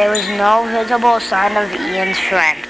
There was no visible sign of Ian's friend.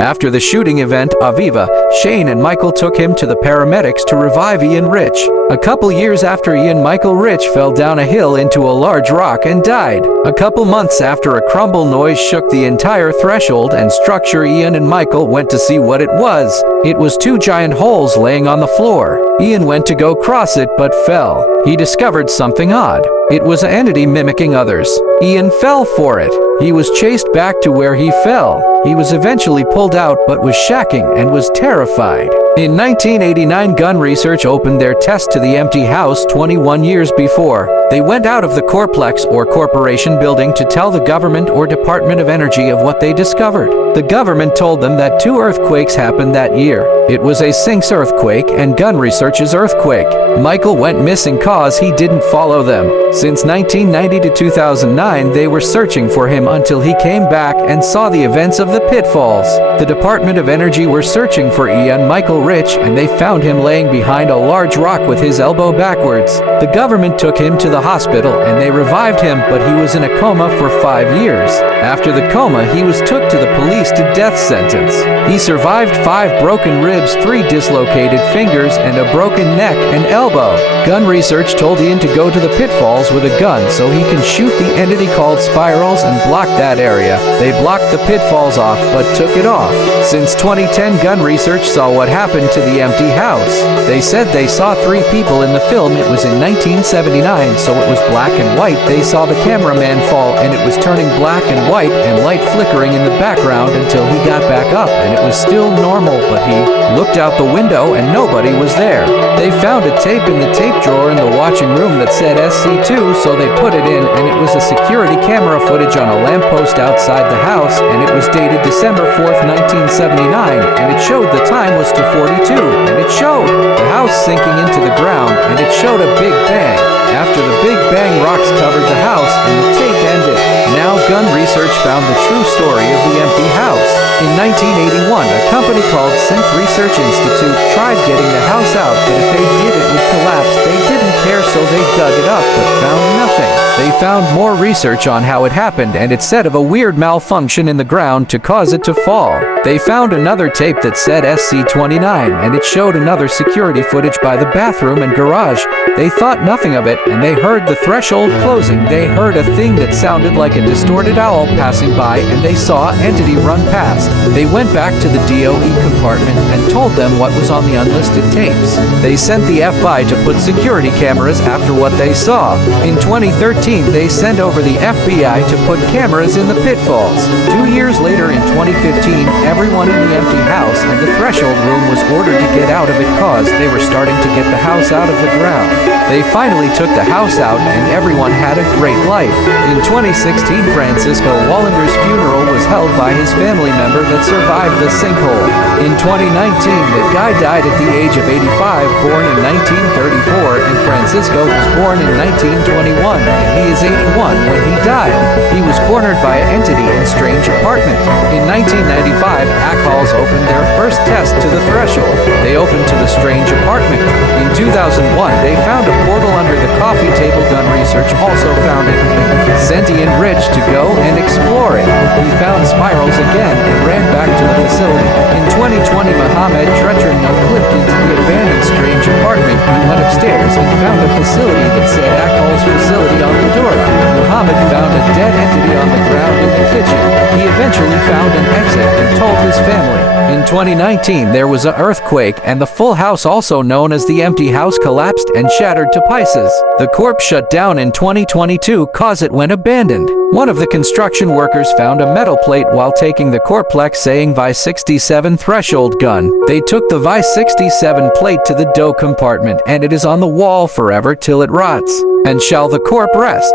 After the shooting event, Aviva, Shane and Michael took him to the paramedics to revive Ian Rich. A couple years after Ian, Michael Rich fell down a hill into a large rock and died. A couple months after, a crumble noise shook the entire threshold and structure. Ian and Michael went to see what it was. It was two giant holes laying on the floor. Ian went to go cross it but fell. He discovered something odd. It was an entity mimicking others. Ian fell for it. He was chased back to where he fell. He was eventually pulled out but was shaking and was terrified. In 1989, Gun Research opened their test to the empty house 21 years before. They went out of the Corplex or corporation building to tell the government or Department of Energy of what they discovered. The government told them that 2 earthquakes happened that year. It was a Sinks earthquake and Gun Research's earthquake. Michael went missing cause he didn't follow them. Since 1990 to 2009, they were searching for him until he came back and saw the events of the pitfalls. The Department of Energy were searching for Ian Michael Rich, and they found him laying behind a large rock with his elbow backwards. The government took him to the hospital and they revived him, but he was in a coma for 5 years. After the coma, he was took to the police to death sentence. He survived 5 broken ribs, 3 dislocated fingers, and a broken neck and elbow. Gun Research told Ian to go to the pitfalls with a gun so he can shoot the entity called spirals and block that area. They blocked the pitfalls off but took it off. Since 2010, Gun Research saw what happened to the empty house. They said they saw 3 people in the film. It was in 1979, so it was black and white. They saw the cameraman fall and it was turning black and white and light flickering in the background until he got back up and it was still normal, but he looked out the window and nobody was there. They found a tape in the tape drawer in the watching room that said SC2, so they put it in, and it was a security camera footage on a lamppost outside the house, and it was dated December 4th, 1979, and it showed the time was 2:42, and it showed the house sinking into the ground, and it showed a big bang. After the big bang, rocks covered the house and the tape ended. Now Gun Research found the true story of the empty house. In 1981, a company called Synth Research Institute tried getting the house out, but if they did, it would collapse. They didn't care, so they dug it up but found nothing. They found more research on how it happened, and it said of a weird malfunction in the ground to cause it to fall. They found another tape that said SC29, and it showed another security footage by the bathroom and garage. They thought nothing of it, and they heard the threshold closing. They heard a thing that sounded like a distorted owl passing by, and they saw an entity run past. They went back to the DOE compartment and told them what was on the unlisted tapes. They sent the FBI to put security cameras after what they saw. In 2013, they sent over the FBI to put cameras in the pitfalls. 2 years later, in 2015, everyone in the empty house and the threshold room was ordered to get out of it cause they were starting to get the house out of the ground. They finally took the house out and everyone had a great life. In 2016, Francisco Wallender's funeral was held by his family member that survived the sinkhole. In 2019, the guy died at the age of 85, born in 1934, and Francisco was born in 1921, and he is 81 when he died. He was cornered by an entity in Strange Apartment. In 1995, ACHALS opened their first test to the threshold. They opened to the Strange Apartment. In 2001, they found a portal under the coffee table. Gun Research also found it and sent Ian Rich to go and explore it. He found spirals again and ran back to the facility. In 2020, Mohammed Tretrenno clipped into the abandoned Strange Apartment. He went upstairs and found a facility that said ACHALS facility on the door. Mohammed found a dead entity on the ground in the kitchen. He eventually found an exit and told his family. In 2019, there was an earthquake, and the full house, also known as the empty house, collapsed and shattered to pieces. The corp shut down in 2022 cause it went abandoned. One of the construction workers found a metal plate while taking the Corplex saying Vice 67 threshold gun. They took the Vice 67 plate to the dough compartment, and it is on the wall forever till it rots. And shall the corp rest?